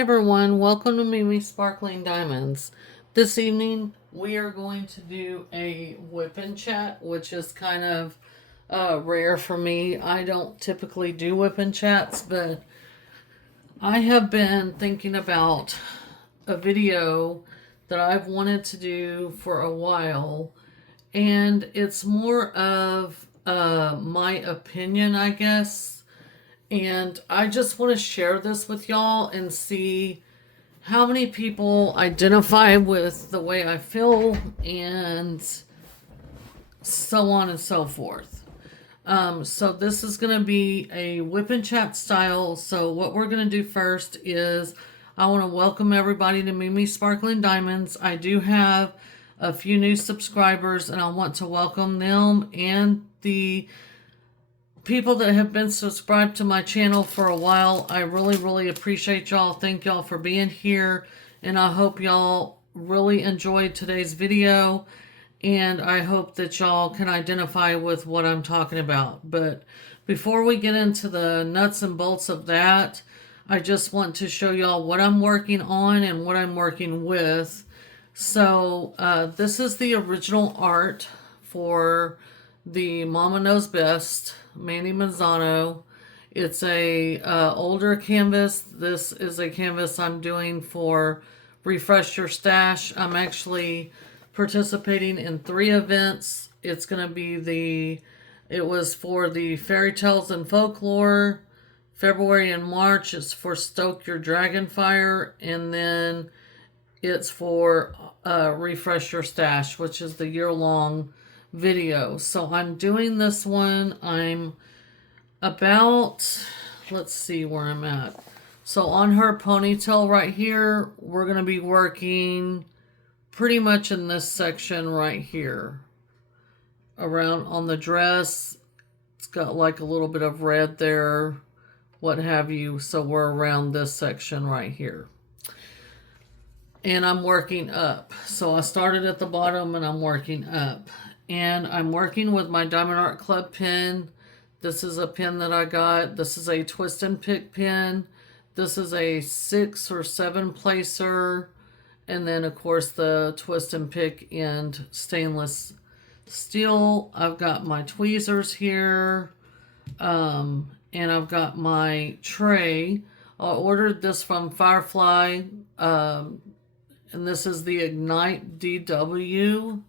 everyone, welcome to Mimi Sparkling Diamonds. This evening we are going to do a WIP Chat, which is kind of rare for me. I don't typically do WIP Chats, but I have been thinking about a video that I've wanted to do for a while, and it's more of my opinion, I guess. And I just want to share this with y'all and see how many people identify with the way I feel and so on and so forth. So this is going to be a whip and chat style. So what we're going to do first is I want to welcome everybody to Mimi Sparkling Diamonds. I do have a few new subscribers and I want to welcome them and the people that have been subscribed to my channel for a while. I really appreciate y'all. Thank y'all for being here, and I hope y'all really enjoyed today's video, and I hope that y'all can identify with what I'm talking about. But before we get into the nuts and bolts of that, I just want to show y'all what I'm working on and what I'm working with. So this is the original art for the Mama Knows Best, Manny Manzano. It's a older canvas. This is a canvas I'm doing for Refresh Your Stash. I'm actually participating in 3 events. It's going to be it was for the Fairy Tales and Folklore, February and March. It's for Stoke Your Dragon Fire, and then it's for Refresh Your Stash, which is the year-long video. So I'm doing this one. I'm about, let's see where I'm at. So on her ponytail right here, we're going to be working pretty much in this section right here. Around on the dress, it's got like a little bit of red there, what have you. So we're around this section right here. And I'm working up. So I started at the bottom and I'm working up. And I'm working with my Diamond Art Club pen. This is a pen that I got. This is a twist and pick pen. This is a 6 or 7 placer. And then of course the twist and pick and stainless steel. I've got my tweezers here. And I've got my tray. I ordered this from Firefly. And this is the Ignite DW.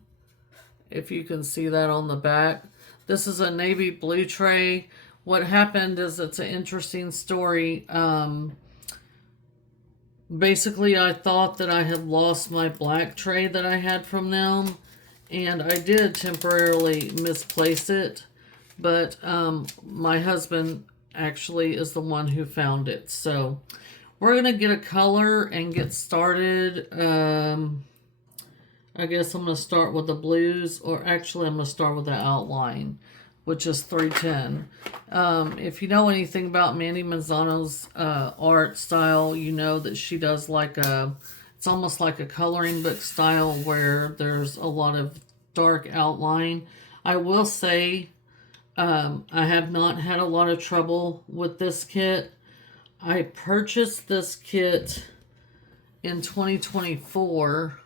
If you can see that on the back. This is a navy blue tray. What happened is, it's an interesting story. Basically, I thought that I had lost my black tray that I had from them. And I did temporarily misplace it. But my husband actually is the one who found it. So we're going to get a color and get started. I guess I'm going to start with the blues, or actually I'm going to start with the outline, which is 310. If you know anything about Mandy Manzano's art style, you know that she does like it's almost like a coloring book style where there's a lot of dark outline. I will say I have not had a lot of trouble with this kit. I purchased this kit in 2024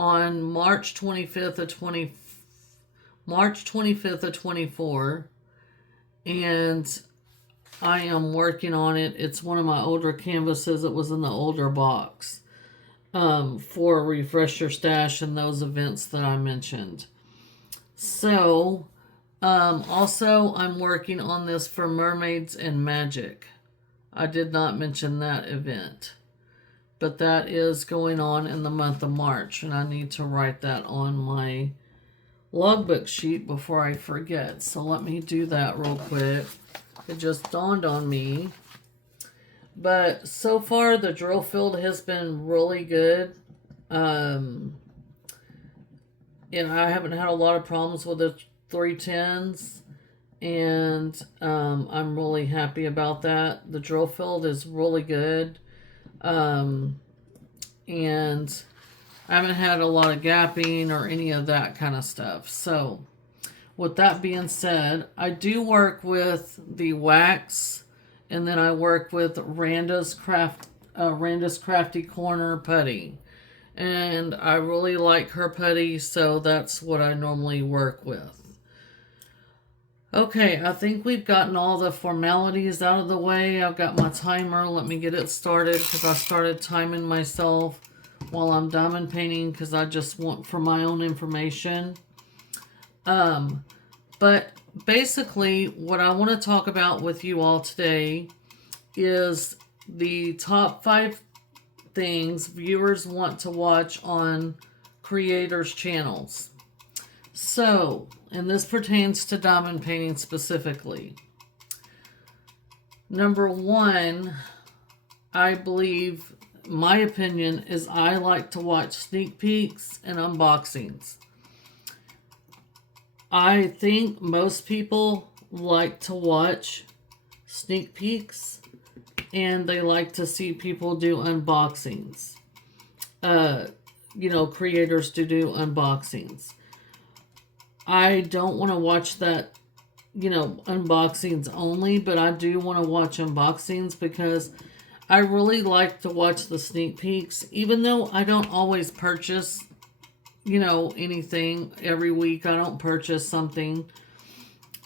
on March 25th of 24, and I am working on it. It's one of my older canvases. It was in the older box for Refresh Your Stash and those events that I mentioned. So also I'm working on this for Mermaids and Magic. I did not mention that event, but that is going on in the month of March, and I need to write that on my logbook sheet before I forget. So let me do that real quick. It just dawned on me. But so far, the drill field has been really good. And I haven't had a lot of problems with the 310s. And I'm really happy about that. The drill field is really good. And I haven't had a lot of gapping or any of that kind of stuff. So with that being said, I do work with the wax, and then I work with Randa's Craft Randa's Crafty Corner putty. And I really like her putty, so that's what I normally work with. Okay, I think we've gotten all the formalities out of the way. I've got my timer. Let me get it started because I started timing myself while I'm diamond painting because I just want for my own information. But basically, what I want to talk about with you all today is the top 5 things viewers want to watch on creators' channels. So, and this pertains to diamond painting specifically. Number 1, I believe, my opinion, is I like to watch sneak peeks and unboxings. I think most people like to watch sneak peeks and they like to see people do unboxings. Creators to do unboxings. I don't want to watch that, unboxings only, but I do want to watch unboxings because I really like to watch the sneak peeks, even though I don't always purchase, anything every week. I don't purchase something.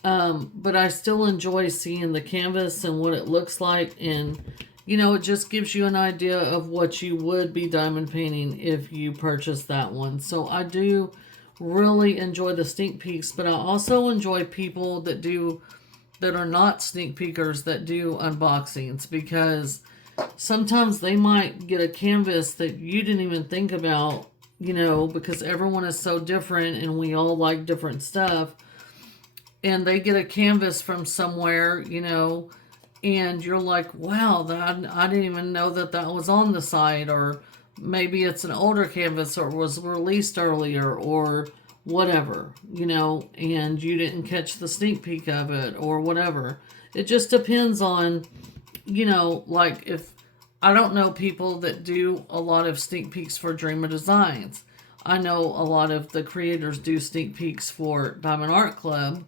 But I still enjoy seeing the canvas and what it looks like. And, it just gives you an idea of what you would be diamond painting if you purchase that one. So I do really enjoy the sneak peeks, but I also enjoy people that are not sneak peekers that do unboxings, because sometimes they might get a canvas that you didn't even think about, because everyone is so different and we all like different stuff. And they get a canvas from somewhere, and you're like, wow, I didn't even know that was on the site. Or maybe it's an older canvas or was released earlier or whatever, and you didn't catch the sneak peek of it or whatever. It just depends on, like if I don't know people that do a lot of sneak peeks for Dreamer Designs. I know a lot of the creators do sneak peeks for Diamond Art Club.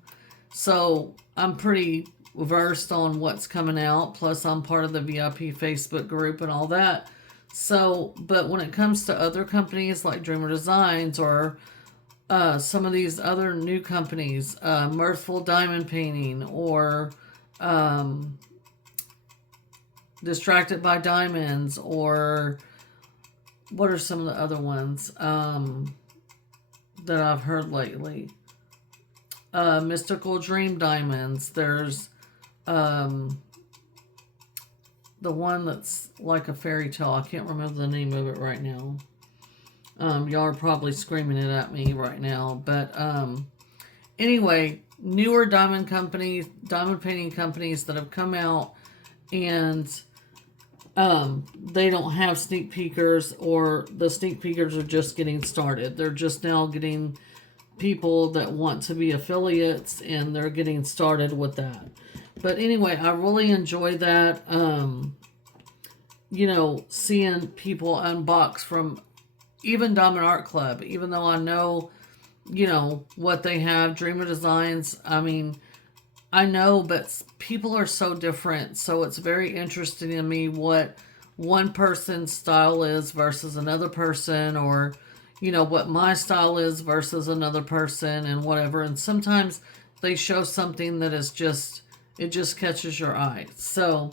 So I'm pretty versed on what's coming out. Plus I'm part of the VIP Facebook group and all that. So, but when it comes to other companies like Dreamer Designs or some of these other new companies, Mirthful Diamond Painting or Distracted by Diamonds, or what are some of the other ones that I've heard lately? Mystical Dream Diamonds. There's the one that's like a fairy tale. I can't remember the name of it right now. Y'all are probably screaming it at me right now. But anyway, newer diamond painting companies that have come out, and they don't have sneak peekers, or the sneak peekers are just getting started. They're just now getting people that want to be affiliates, and they're getting started with that. But anyway, I really enjoy that. Seeing people unbox from even Diamond Art Club, even though I know, what they have, Dreamer Designs. I mean, I know, but people are so different. So it's very interesting to me what one person's style is versus another person, or, what my style is versus another person and whatever. And sometimes they show something that is it just catches your eye. So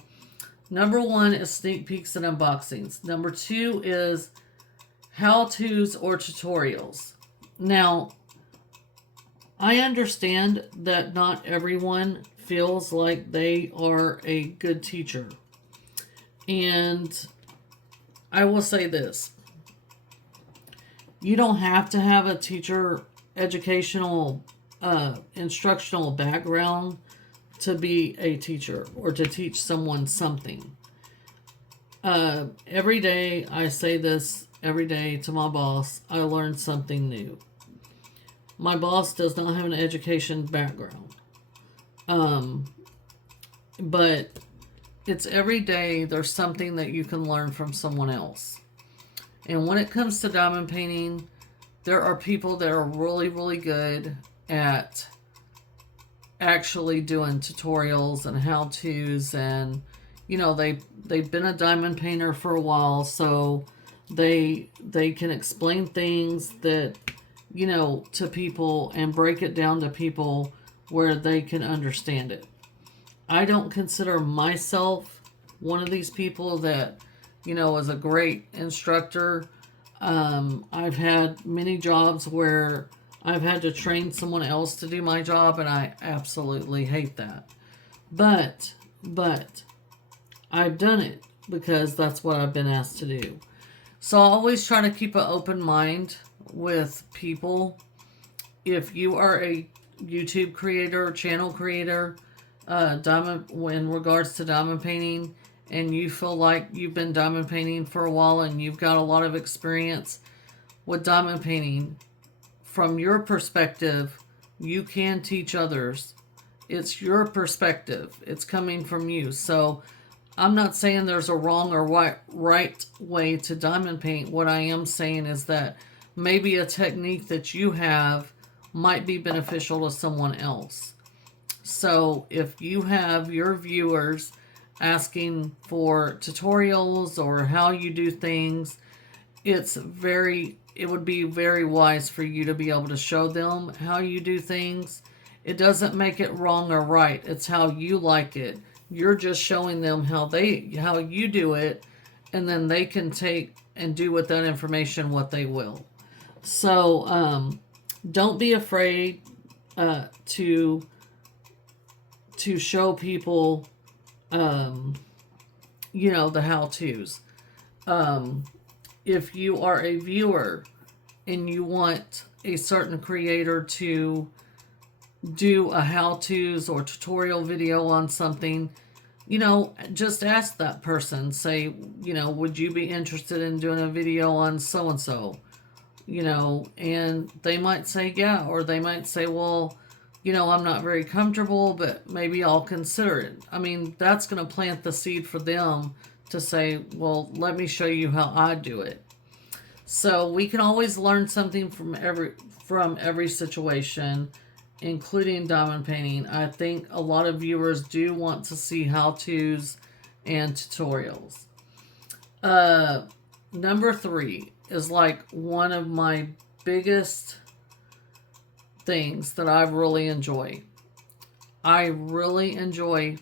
number 1 is sneak peeks and unboxings. Number 2 is how-tos or tutorials. Now, I understand that not everyone feels like they are a good teacher. And I will say this. You don't have to have a teacher educational, instructional background to be a teacher or to teach someone something. Every day, I say this every day to my boss, I learn something new. My boss does not have an education background. But it's every day there's something that you can learn from someone else. And when it comes to diamond painting, there are people that are really, really good at actually doing tutorials and how-tos and, they've been a diamond painter for a while, so they can explain things that, to people and break it down to people where they can understand it. I don't consider myself one of these people that, is a great instructor. I've had many jobs where I've had to train someone else to do my job, and I absolutely hate that. But I've done it because that's what I've been asked to do. So I always try to keep an open mind with people. If you are a YouTube creator, channel creator, diamond, in regards to diamond painting, and you feel like you've been diamond painting for a while and you've got a lot of experience with diamond painting, from your perspective, you can teach others. It's your perspective. It's coming from you. So I'm not saying there's a wrong or right way to diamond paint. What I am saying is that maybe a technique that you have might be beneficial to someone else. So if you have your viewers asking for tutorials or how you do things, it would be very wise for you to be able to show them how you do things. It doesn't make it wrong or right. It's how you like it. You're just showing them how you do it, and then they can take and do with that information what they will. So don't be afraid to show people, the how-tos. If you are a viewer and you want a certain creator to do a how-tos or tutorial video on something, just ask that person. Say, would you be interested in doing a video on so-and-so? And they might say yeah, or they might say, well, I'm not very comfortable, but maybe I'll consider it. I mean, that's going to plant the seed for them to say, well, let me show you how I do it. So we can always learn something from every situation, including diamond painting. I think a lot of viewers do want to see how-tos and tutorials. Number 3 is like one of my biggest things that I really enjoy. I really enjoy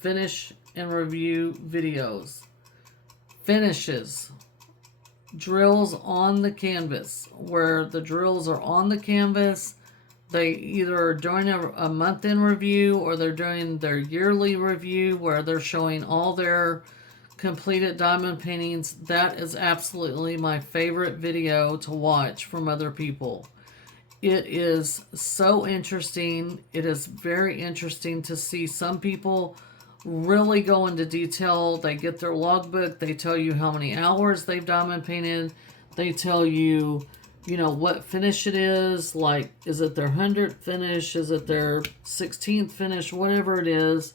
finish and review videos. Finishes. Drills on the canvas, where the drills are on the canvas. They either are doing a month in review, or they're doing their yearly review where they're showing all their completed diamond paintings. That is absolutely my favorite video to watch from other people. It is so interesting. It is very interesting to see some people really go into detail. They get their logbook. They tell you how many hours they've diamond painted. They tell you, what finish it is. Like, is it their 100th finish? Is it their 16th finish? Whatever it is.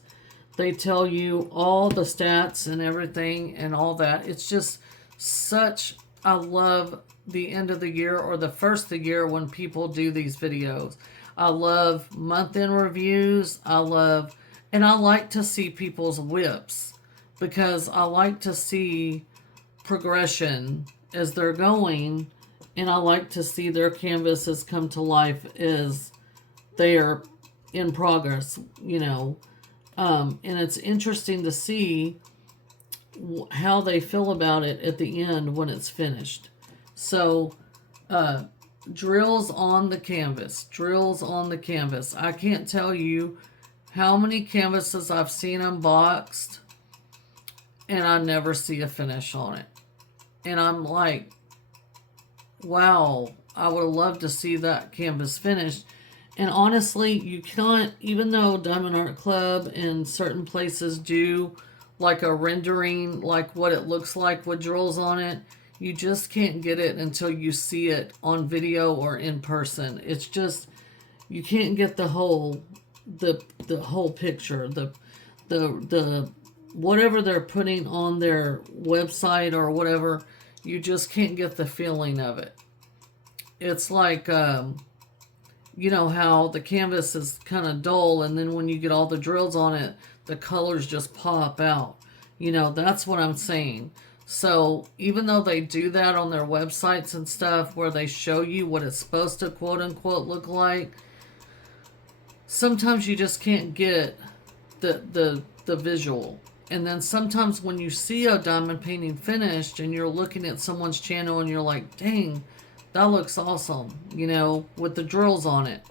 They tell you all the stats and everything and all that. It's just I love the end of the year or the first of the year when people do these videos. I love month-end reviews. And I like to see people's WIPs, because I like to see progression as they're going, and I like to see their canvases come to life as they are in progress, and it's interesting to see how they feel about it at the end when it's finished. So, drills on the canvas. I can't tell you how many canvases I've seen unboxed, and I never see a finish on it. And I'm like, wow, I would have loved to see that canvas finished. And honestly, you can't, even though Diamond Art Club and certain places do like a rendering, like what it looks like with drills on it, you just can't get it until you see it on video or in person. It's just, you can't get the whole picture, the whatever they're putting on their website or whatever. You just can't get the feeling of it. It's like, you know how the canvas is kind of dull, and then when you get all the drills on it, the colors just pop out. That's what I'm saying. So even though they do that on their websites and stuff where they show you what it's supposed to quote unquote look like, sometimes you just can't get the visual. And then sometimes when you see a diamond painting finished and you're looking at someone's channel and you're like, dang, that looks awesome, with the drills on it.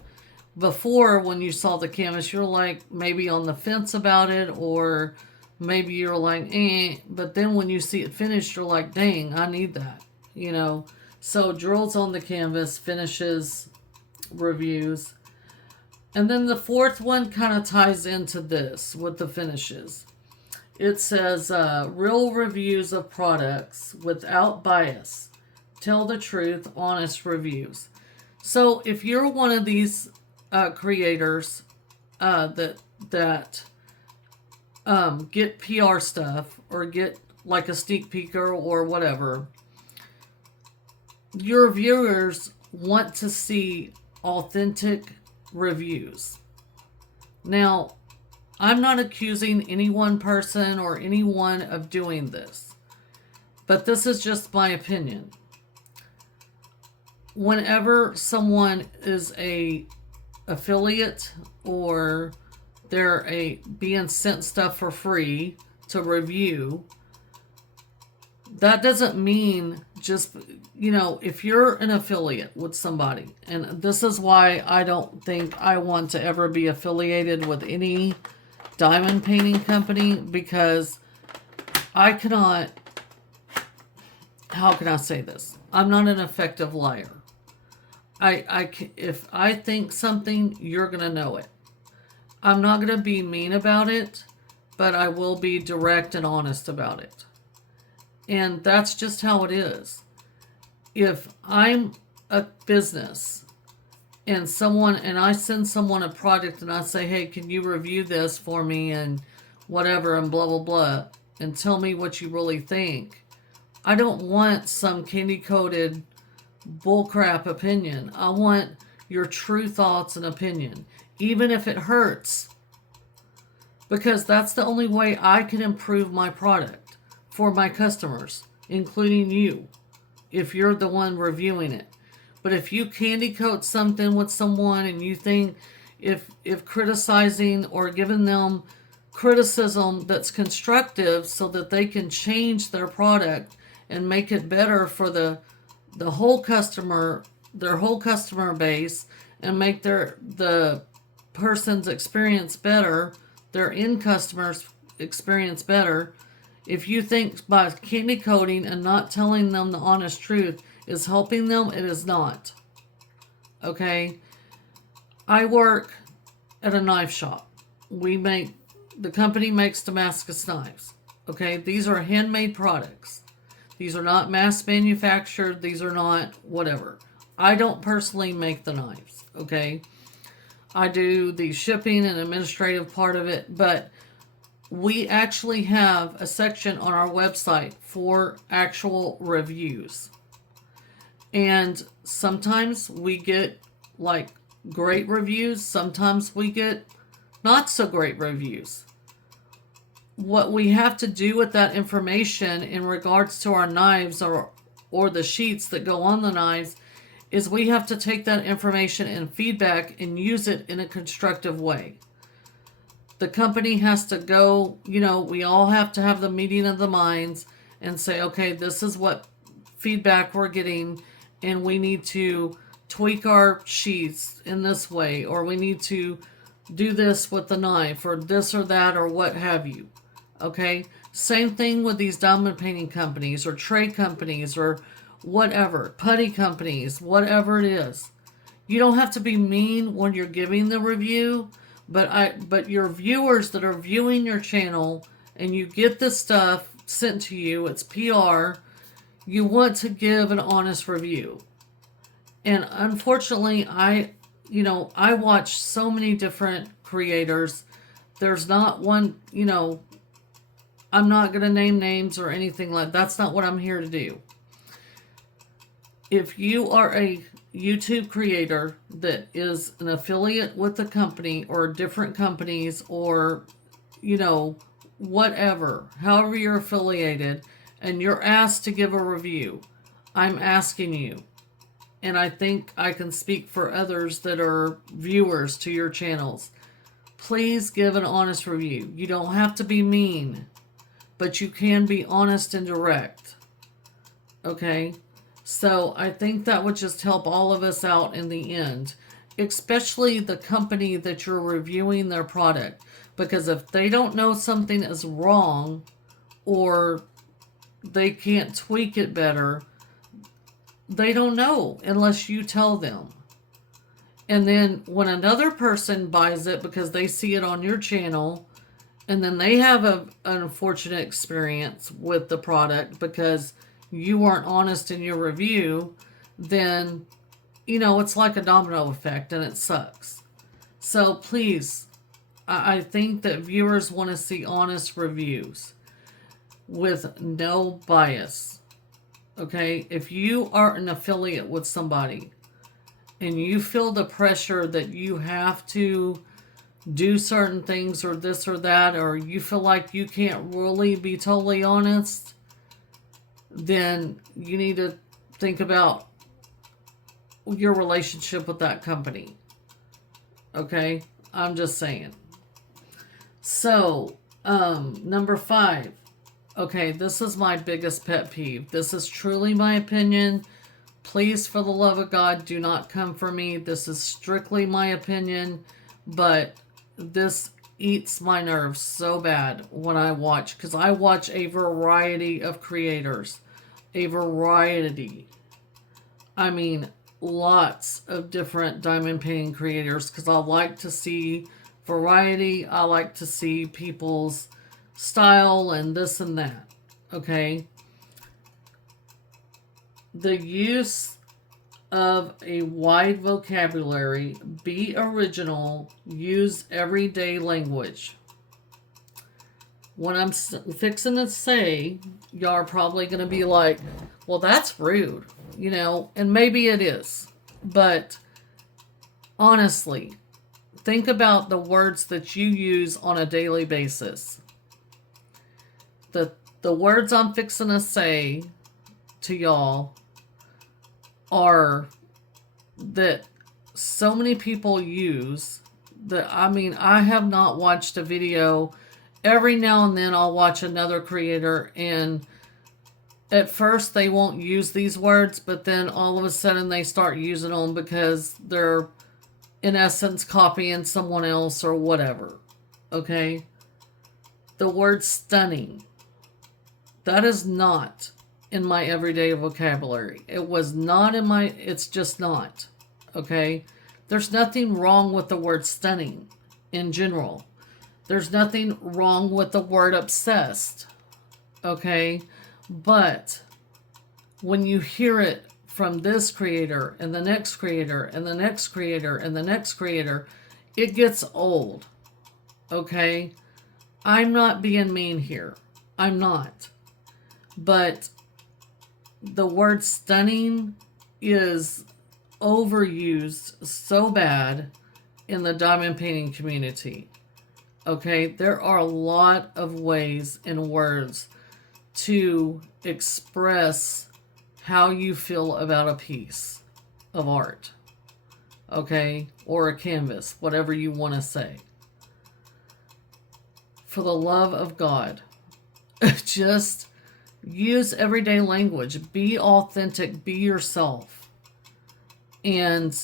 Before, when you saw the canvas, you're like maybe on the fence about it, or maybe you're like, eh. But then when you see it finished, you're like, dang, I need that. So drills on the canvas, finishes, reviews. And then the fourth one kind of ties into this with the finishes. It says real reviews of products without bias. Tell the truth, honest reviews. So if you're one of these creators that get PR stuff or get like a sneak peeker or whatever, your viewers want to see authentic reviews. Now, I'm not accusing any one person or anyone of doing this, but this is just my opinion. Whenever someone is a affiliate or they're being sent stuff for free to review, that doesn't mean just, if you're an affiliate with somebody, and this is why I don't think I want to ever be affiliated with any diamond painting company, because I cannot, how can I say this? I'm not an effective liar. If I think something, you're going to know it. I'm not going to be mean about it, but I will be direct and honest about it. And that's just how it is. If I'm a business and I send someone a product and I say, hey, can you review this for me and whatever and blah, blah, blah, and tell me what you really think. I don't want some candy-coated bullcrap opinion. I want your true thoughts and opinion, even if it hurts, because that's the only way I can improve my product for my customers, including you, if you're the one reviewing it. But if you candy coat something with someone and you think if criticizing or giving them criticism that's constructive so that they can change their product and make it better for the whole customer, their whole customer base, and make the person's experience better, their end customers' experience better, if you think by candy coating and not telling them the honest truth is helping them, it is not. Okay? I work at a knife shop. The company makes Damascus knives. Okay? These are handmade products. These are not mass manufactured. These are not whatever. I don't personally make the knives. Okay? I do the shipping and administrative part of it, but we actually have a section on our website for actual reviews. And sometimes we get like great reviews. Sometimes we get not so great reviews. What we have to do with that information in regards to our knives or the sheets that go on the knives is we have to take that information and feedback and use it in a constructive way. The company has to go, we all have to have the meeting of the minds and say, okay, this is what feedback we're getting, and we need to tweak our sheets in this way, or we need to do this with the knife, or this or that, or what have you. Okay? Same thing with these diamond painting companies, or tray companies, or whatever, putty companies, whatever it is. You don't have to be mean when you're giving the review, but your viewers that are viewing your channel and you get this stuff sent to you, it's PR, you want to give an honest review. And unfortunately, I watch so many different creators. There's not one, I'm not going to name names or anything like that. That's not what I'm here to do. If you are a YouTube creator that is an affiliate with the company or different companies or, whatever, however you're affiliated, and you're asked to give a review, I'm asking you, and I think I can speak for others that are viewers to your channels, please give an honest review. You don't have to be mean, but you can be honest and direct. Okay? So I think that would just help all of us out in the end, especially the company that you're reviewing their product. Because if they don't know something is wrong or they can't tweak it better, they don't know unless you tell them. And then when another person buys it because they see it on your channel, and then they have an unfortunate experience with the product because you weren't honest in your review, then, it's like a domino effect and it sucks. So please, I think that viewers want to see honest reviews with no bias. Okay? If you are an affiliate with somebody and you feel the pressure that you have to do certain things or this or that, or you feel like you can't really be totally honest, then you need to think about your relationship with that company. Okay? I'm just saying. So, number 5. Okay, this is my biggest pet peeve. This is truly my opinion. Please, for the love of God, do not come for me. This is strictly my opinion, but this eats my nerves so bad when I watch, because I watch a variety of creators. A variety. I mean, lots of different diamond painting creators, because I like to see variety. I like to see people's style and this and that. Okay? The use of a wide vocabulary, be original, use everyday language. What I'm fixing to say, y'all are probably going to be like, well, that's rude, and maybe it is. But honestly, think about the words that you use on a daily basis. The words I'm fixing to say to y'all are that so many people use that, I have not watched a video. Every now and then I'll watch another creator, and at first they won't use these words, but then all of a sudden they start using them because they're in essence copying someone else or whatever. Okay? The word stunning. That is not in my everyday vocabulary. It was not in my, it's just not. Okay? There's nothing wrong with the word stunning in general. There's nothing wrong with the word obsessed. Okay? But when you hear it from this creator and the next creator and the next creator and the next creator, it gets old. Okay? I'm not being mean here. I'm not. But the word stunning is overused so bad in the diamond painting community. Okay, there are a lot of ways and words to express how you feel about a piece of art. Okay, or a canvas, whatever you want to say. For the love of God, just use everyday language. Be authentic. Be yourself. And,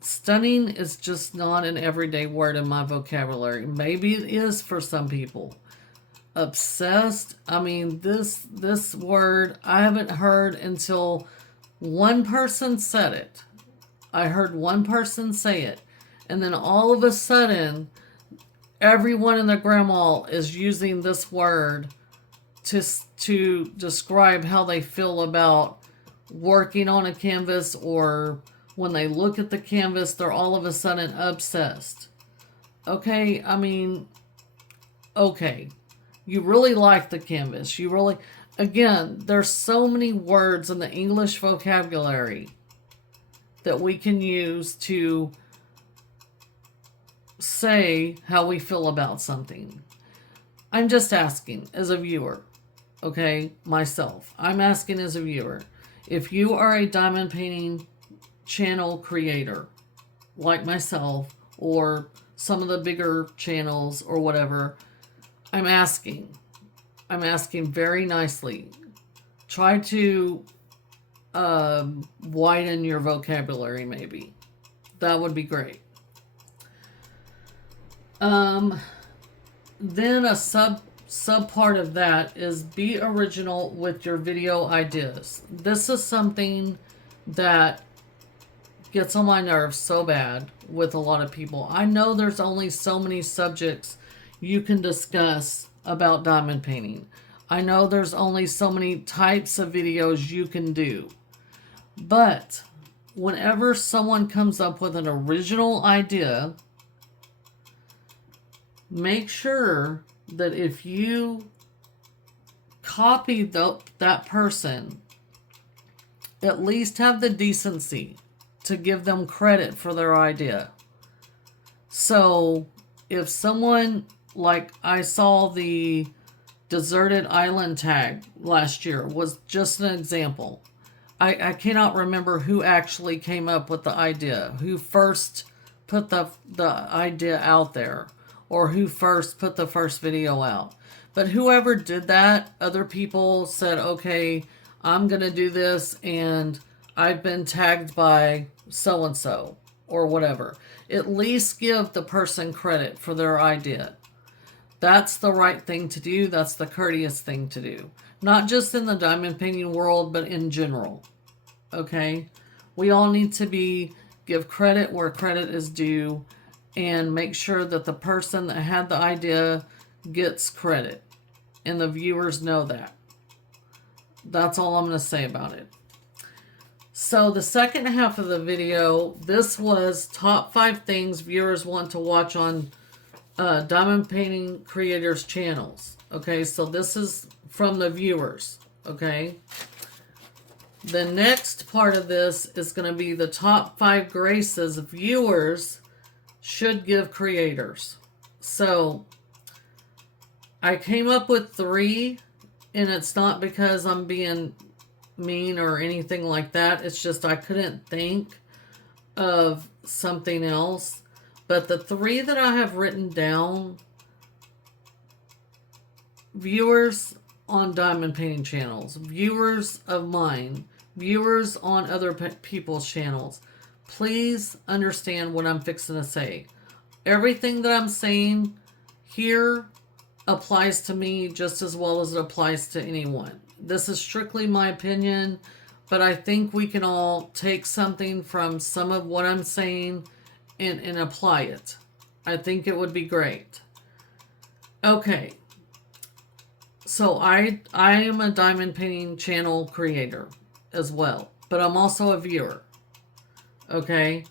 stunning is just not an everyday word in my vocabulary. Maybe it is for some people. Obsessed, this word I haven't heard until one person said it. I heard one person say it. And then all of a sudden, everyone and their grandma is using this word to describe how they feel about working on a canvas, or when they look at the canvas, they're all of a sudden obsessed. Okay, okay. You really like the canvas. Again, there's so many words in the English vocabulary that we can use to say how we feel about something. I'm just asking as a viewer, okay? Myself. I'm asking as a viewer. If you are a diamond painting channel creator, like myself, or some of the bigger channels or whatever, I'm asking. I'm asking very nicely. Try to widen your vocabulary, maybe. That would be great. Then a sub part of that is be original with your video ideas. This is something that gets on my nerves so bad with a lot of people. I know there's only so many subjects you can discuss about diamond painting. I know there's only so many types of videos you can do. But whenever someone comes up with an original idea, make sure that if you copy that person, at least have the decency to give them credit for their idea. So if someone, like I saw the deserted island tag last year, was just an example. I cannot remember who actually came up with the idea, who first put the idea out there, or who first put the first video out. But whoever did that, other people said, okay, I'm going to do this, and I've been tagged by so-and-so, or whatever. At least give the person credit for their idea. That's the right thing to do. That's the courteous thing to do. Not just in the diamond painting world, but in general. Okay? We all need to give credit where credit is due, and make sure that the person that had the idea gets credit. And the viewers know that. That's all I'm going to say about it. So the second half of the video, this was top 5 things viewers want to watch on diamond painting creators' channels. Okay, so this is from the viewers. Okay. The next part of this is going to be the top 5 graces viewers should give creators. So I came up with 3, and it's not because I'm being mean or anything like that. It's just I couldn't think of something else. But the 3 that I have written down, viewers on diamond painting channels, viewers of mine, viewers on other people's channels, please understand what I'm fixing to say. Everything that I'm saying here applies to me just as well as it applies to anyone. This is strictly my opinion, but I think we can all take something from some of what I'm saying and apply it. I think it would be great. Okay. So I am a diamond painting channel creator as well, but I'm also a viewer. Okay?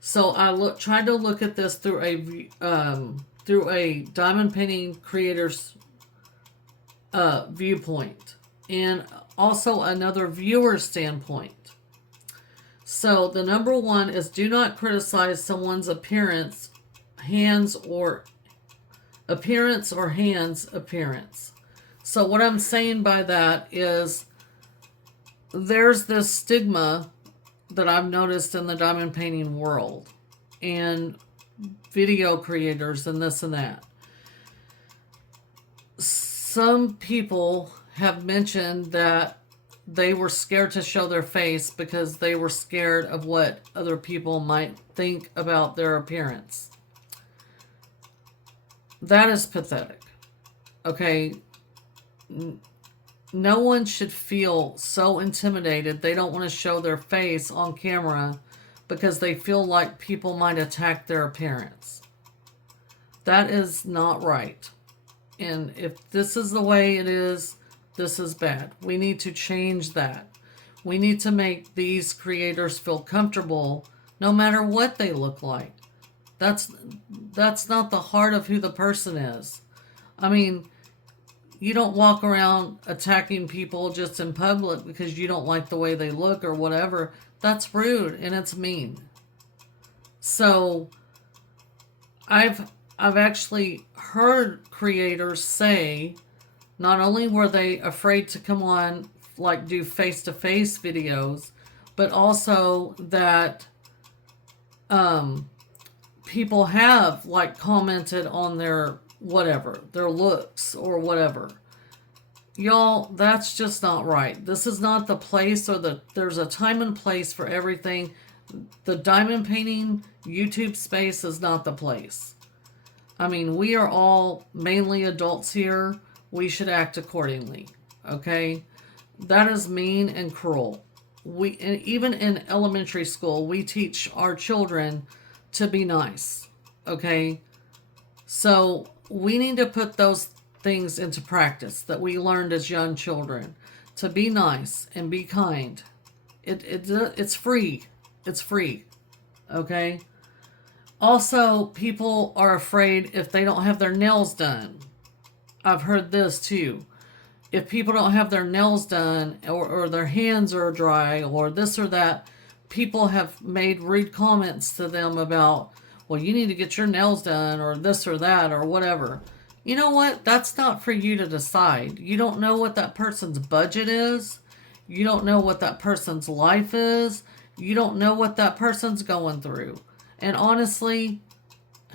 So I tried to look at this through a diamond painting creator's viewpoint, and also another viewer standpoint. So the number 1 is do not criticize someone's appearance, hands or appearance. So what I'm saying by that is there's this stigma that I've noticed in the diamond painting world and video creators and this and that. Some people have mentioned that they were scared to show their face because they were scared of what other people might think about their appearance. That is pathetic. Okay? No one should feel so intimidated they don't want to show their face on camera because they feel like people might attack their appearance. That is not right. And if this is the way it is, this is bad. We need to change that. We need to make these creators feel comfortable no matter what they look like. That's not the heart of who the person is. I mean, you don't walk around attacking people just in public because you don't like the way they look or whatever. That's rude and it's mean. So I've actually heard creators say not only were they afraid to come on, like do face-to-face videos, but also that um people have like commented on their whatever, their looks or whatever. Y'all, that's just not right. This is not the place, or there's a time and place for everything. The diamond painting YouTube space is not the place. I mean, we are all mainly adults here. We should act accordingly. Okay? That is mean and cruel. Even in elementary school, we teach our children to be nice. Okay? So we need to put those things into practice that we learned as young children, to be nice and be kind. It's free. It's free. Okay? Also, people are afraid if they don't have their nails done. I've heard this too. If people don't have their nails done, or their hands are dry or this or that, people have made rude comments to them about, well, you need to get your nails done or this or that or whatever. You know what? That's not for you to decide. You don't know what that person's budget is. You don't know what that person's life is. You don't know what that person's going through. And honestly,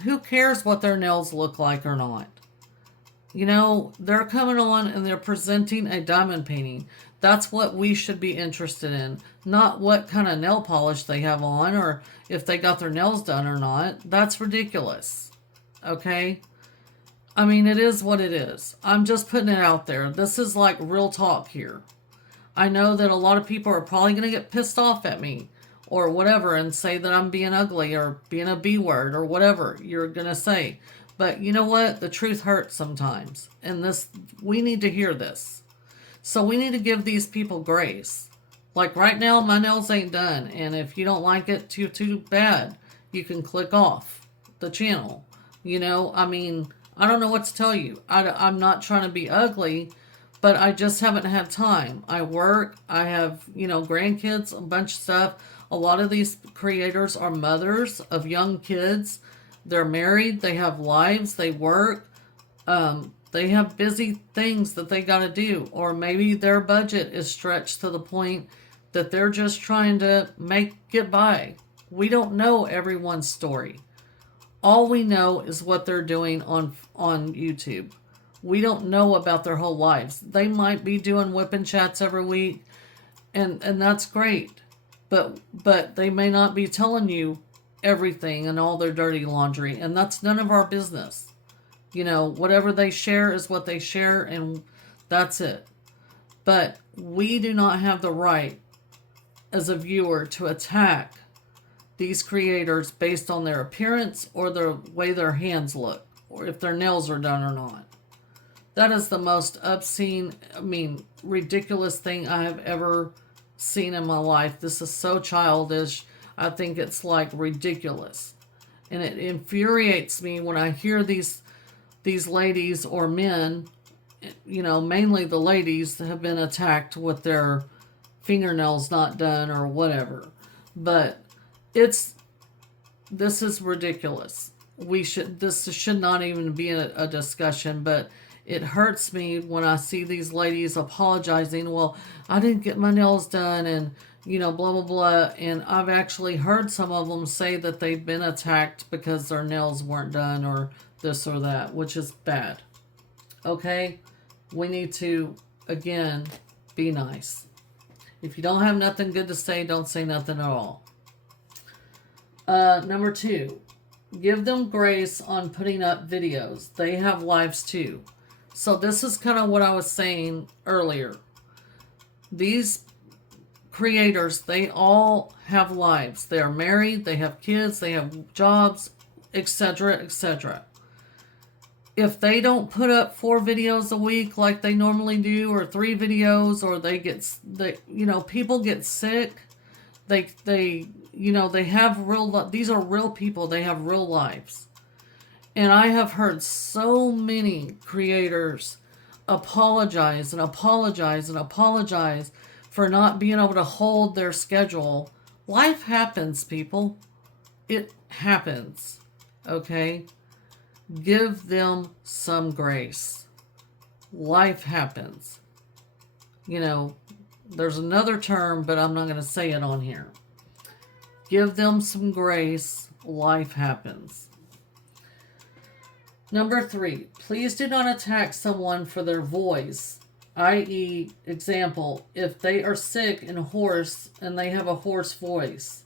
who cares what their nails look like or not? You know, they're coming on and they're presenting a diamond painting. That's what we should be interested in. Not what kind of nail polish they have on or if they got their nails done or not. That's ridiculous. Okay? I mean, it is what it is. I'm just putting it out there. This is like real talk here. I know that a lot of people are probably going to get pissed off at me or whatever and say that I'm being ugly or being a B word or whatever you're going to say. But you know what? The truth hurts sometimes. And we need to hear this. So we need to give these people grace. Like right now, my nails ain't done. And if you don't like it too bad, you can click off the channel. You know, I mean, I don't know what to tell you. I'm not trying to be ugly, but I just haven't had time. I work. I have, grandkids, a bunch of stuff. A lot of these creators are mothers of young kids. They're married. They have lives. They work. They have busy things that they got to do. Or maybe their budget is stretched to the point that they're just trying to get by. We don't know everyone's story. All we know is what they're doing on YouTube. We don't know about their whole lives. They might be doing WIP chats every week, and that's great. But they may not be telling you everything and all their dirty laundry, and that's none of our business. Whatever they share is what they share, and that's it. But we do not have the right as a viewer to attack these creators based on their appearance or the way their hands look or if their nails are done or not. That is the most obscene, ridiculous thing I have ever seen in my life. This is so childish. I think it's like ridiculous. And it infuriates me when I hear these ladies or men, mainly the ladies, that have been attacked with their fingernails not done or whatever. But this is ridiculous. This should not even be a discussion, but it hurts me when I see these ladies apologizing. Well, I didn't get my nails done and, blah, blah, blah. And I've actually heard some of them say that they've been attacked because their nails weren't done or this or that, which is bad. Okay? We need to, again, be nice. If you don't have nothing good to say, don't say nothing at all. Number 2, give them grace on putting up videos. They have lives too. So this is kind of what I was saying earlier. These creators, they all have lives. They are married, they have kids, they have jobs, etc., etc. If they don't put up 4 videos a week like they normally do, or 3 videos, or people get sick. They have these are real people. They have real lives. And I have heard so many creators apologize and apologize and apologize for not being able to hold their schedule. Life happens, people. It happens. Okay? Give them some grace. Life happens. You know, there's another term, but I'm not going to say it on here. Give them some grace. Life happens. Number 3, please do not attack someone for their voice, i.e., example, if they are sick and hoarse and they have a hoarse voice.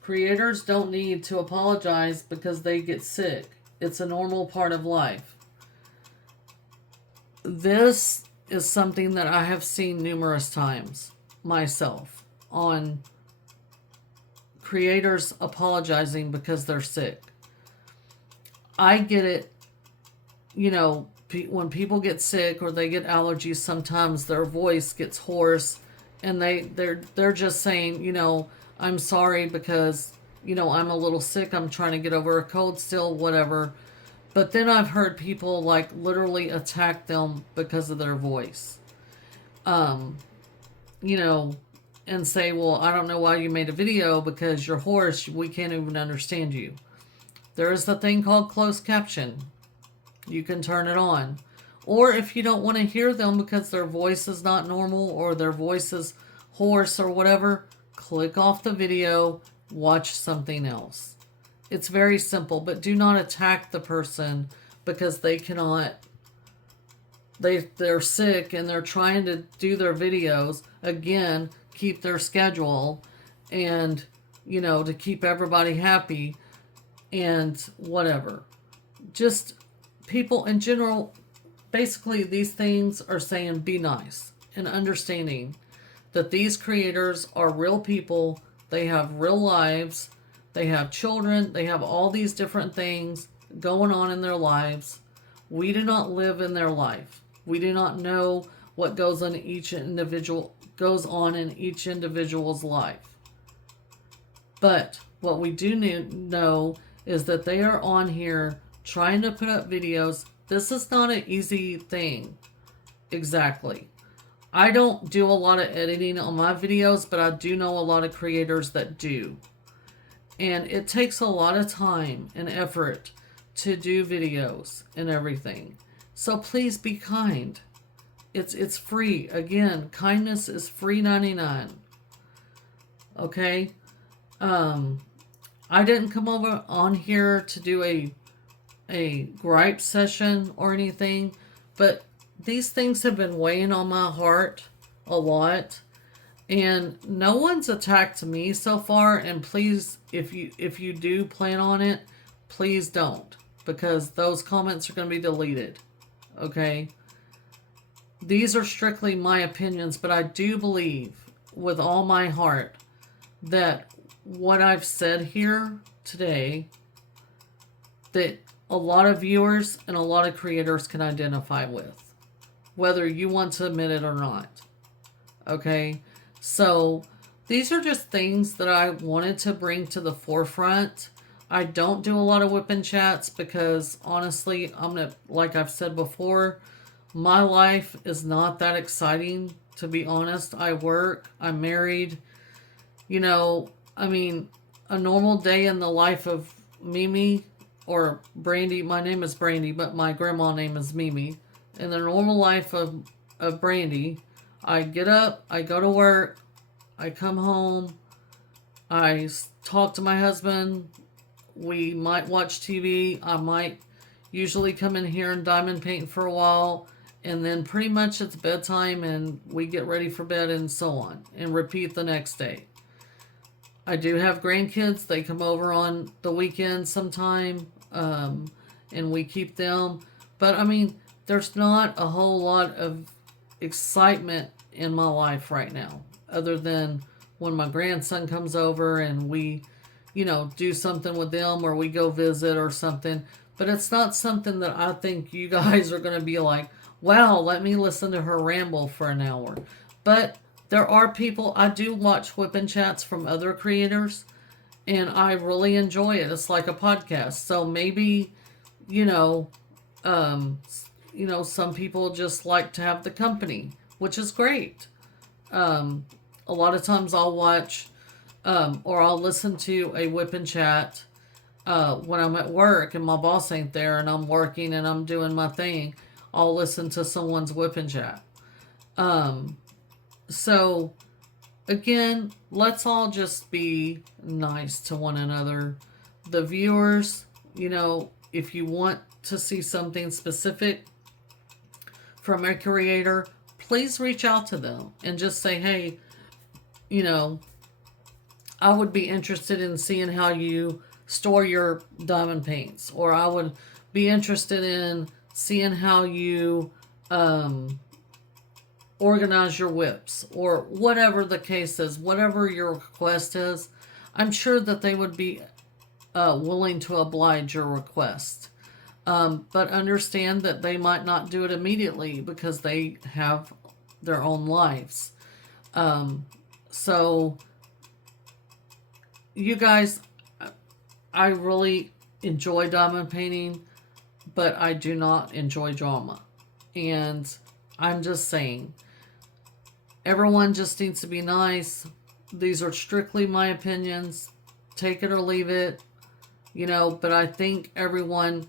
Creators don't need to apologize because they get sick. It's a normal part of life. This is something that I have seen numerous times myself on creators apologizing because they're sick. I get it. You know, when people get sick or they get allergies, sometimes their voice gets hoarse, and they're just saying, you know, I'm sorry because, you know, I'm a little sick. I'm trying to get over a cold still, whatever. But then I've heard people like literally attack them because of their voice. You know, and say, well, I don't know why you made a video because you're hoarse. We can't even understand you. There is a thing called closed caption. You can turn it on. Or if you don't want to hear them because their voice is not normal or their voice is hoarse or whatever, click off the video, watch something else. It's very simple, but do not attack the person because they cannot, they're sick and they're trying to do their videos, again, keep their schedule and, you know, to keep everybody happy and whatever. Just people in general, basically these things are saying be nice and understanding that these creators are real people. They have real lives. They have children. They have all these different things going on in their lives. We do not live in their life. We do not know what goes on in each individual's life. But what we do know is that they are on here trying to put up videos. This is not an easy thing. Exactly. I don't do a lot of editing on my videos, but I do know a lot of creators that do. And it takes a lot of time and effort to do videos and everything. So please be kind. It's free. Again, kindness is free 99. Okay? I didn't come over on here to do a gripe session or anything, but these things have been weighing on my heart a lot, and no one's attacked me so far. And please, if you do plan on it, please don't, because those comments are going to be deleted. Okay, these are strictly my opinions, but I do believe with all my heart that what I've said here today, that a lot of viewers and a lot of creators can identify with, whether you want to admit it or not. Okay, so these are just things that I wanted to bring to the forefront. I don't do a lot of WIP chats because honestly, like I've said before, my life is not that exciting, to be honest. I work, I'm married, you know, I mean, a normal day in the life of Mimi or Brandy. My name is Brandy, but my grandma name is Mimi. In the normal life of Brandy, I get up, I go to work, I come home, I talk to my husband, we might watch TV, I might usually come in here and diamond paint for a while, and then pretty much it's bedtime and we get ready for bed and so on, and repeat the next day. I do have grandkids. They come over on the weekend sometime, and we keep them. But, I mean, there's not a whole lot of excitement in my life right now, other than when my grandson comes over and we, you know, do something with them or we go visit or something. But it's not something that I think you guys are going to be like, wow, let me listen to her ramble for an hour. But there are people, I do watch WIP chats from other creators, and I really enjoy it. It's like a podcast. So maybe, you know, some people just like to have the company, which is great. A lot of times I'll watch or I'll listen to a WIP chat when I'm at work and my boss ain't there and I'm working and I'm doing my thing, I'll listen to someone's WIP Chat. So again, let's all just be nice to one another. The viewers, if you want to see something specific from a creator, please reach out to them and just say, hey, I would be interested in seeing how you store your diamond paints, or I would be interested in seeing how you organize your WIPs, or whatever the case is, whatever your request is. I'm sure that they would be willing to oblige your request. But understand that they might not do it immediately because they have their own lives. So, you guys, I really enjoy diamond painting, but I do not enjoy drama. And I'm just saying, everyone just needs to be nice. These are strictly my opinions. Take it or leave it. But I think everyone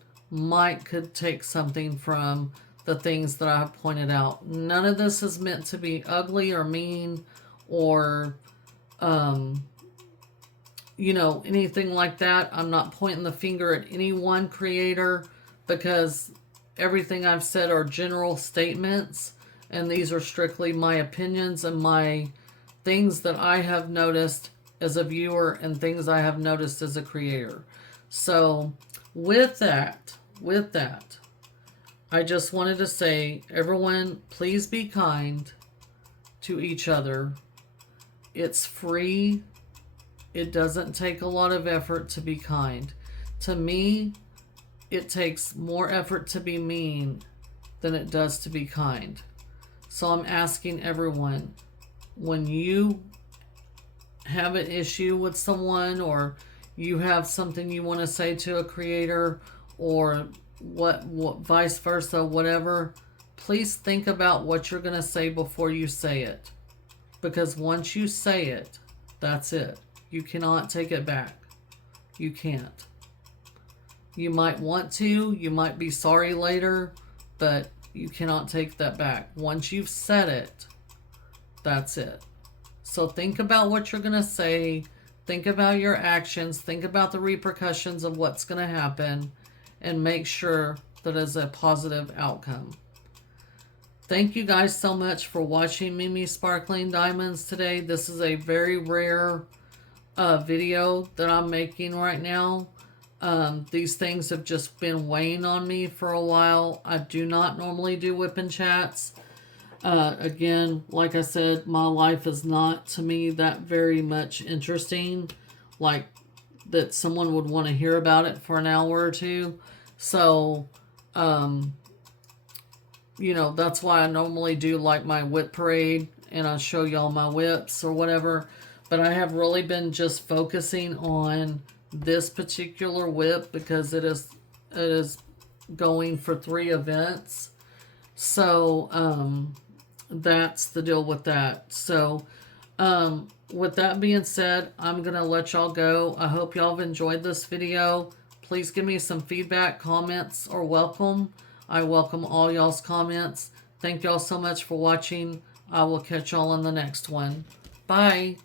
could take something from the things that I have pointed out. None of this is meant to be ugly or mean or anything like that. I'm not pointing the finger at any one creator, because everything I've said are general statements, and these are strictly my opinions and my things that I have noticed as a viewer and things I have noticed as a creator. So with that, I just wanted to say, everyone, please be kind to each other. It's free. It doesn't take a lot of effort to be kind. To me, it takes more effort to be mean than it does to be kind. So I'm asking everyone, when you have an issue with someone, or you have something you want to say to a creator, or what vice versa, whatever, please think about what you're going to say before you say it. Because once you say it, that's it. You cannot take it back. You can't. You might want to, you might be sorry later, but you cannot take that back. Once you've said it, that's it. So think about what you're going to say. Think about your actions. Think about the repercussions of what's going to happen, and make sure that it's a positive outcome. Thank you guys so much for watching Mimi Sparkling Diamonds today. This is a very rare video that I'm making right now. These things have just been weighing on me for a while. I do not normally do WIP Chats. Again, like I said, my life is not, to me, that very much interesting, like that someone would want to hear about it for an hour or two. So, that's why I normally do like my WIP parade, and I show y'all my WIPs or whatever. But I have really been just focusing on this particular WIP because it is going for 3 events. So, that's the deal with that. So, with that being said, I'm going to let y'all go. I hope y'all have enjoyed this video. Please give me some feedback. Comments are welcome. I welcome all y'all's comments. Thank y'all so much for watching. I will catch y'all in the next one. Bye.